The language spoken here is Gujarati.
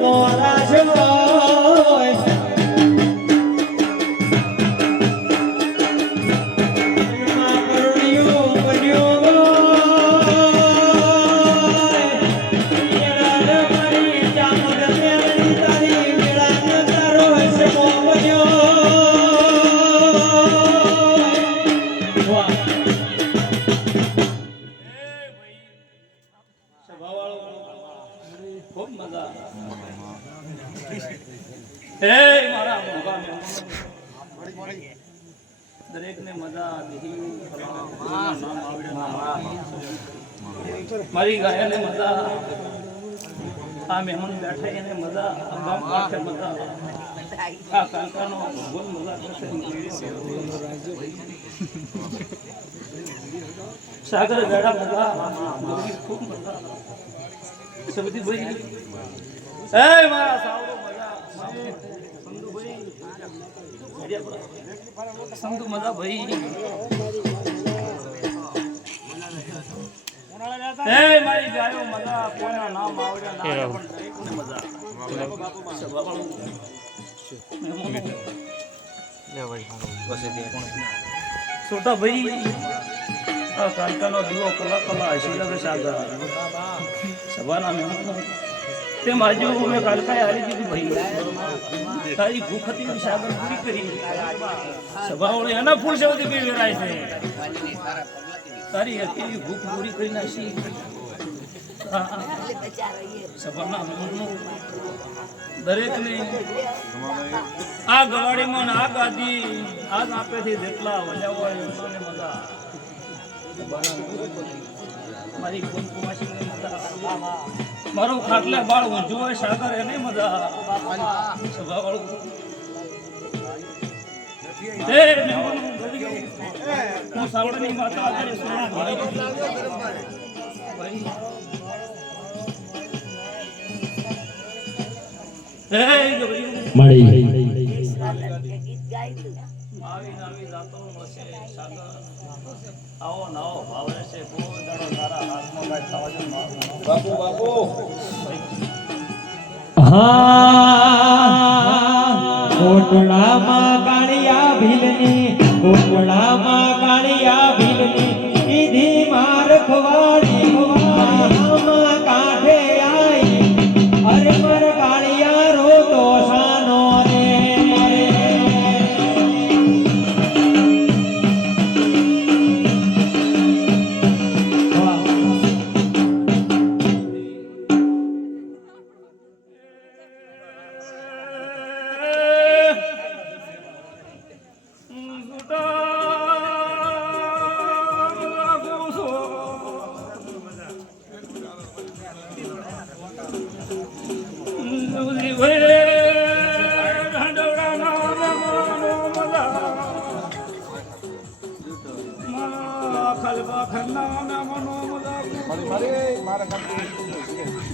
મોરા છો દરેક ને મજા મારી ગાય ને મજા આ મહેમાન બેઠા એને મજા મજા આ કાંકાનો ભગવાન મજા સાગર બેઠા મજા ખૂબ મજા સબતી ભાઈ એ મારા સાવરો મજા સંતુ મજા ભાઈ એ મારી ગાયો મજા કોના નામ આવડ્યા ના પણ મજા છોટા ભાઈ આ કાંકાનો દીવો કલા કલા આશીર્વાદ સાગર સભાના મહેમાનો તે માજો મેં કાલકાએ હારી દીધી ભાઈ તારી ભૂખ હતી સાગર પૂરી કરી સભાઓને એના ફૂલ સેવથી પી વેરાય છે તારી હતી ભૂખ પૂરી કરી નાખી સભાના દરેકને આ ગવાડીમાં આ ગાદી આજ આપેથી જેટલા વલ્યા હોય એમને મજા મારી કુમાસી મારો ખાટલે બાળ ઊંઝું હોય સાગર એને મજા સભા વાળું હું સાવડની માતા આવો નવો ભાવ રહેશે કોઈ દાડો તારા હાથમાં કાંઈ થવા જો બાપુ બાપુ કોટડામાં કાળિયા ભીલની કોટડામાં કાળિયા ભીલની ઈધી માર ખવાડી આમાં કાઠે આઈ અરે મર કાળિયા રોતો સાનો રે ખાલી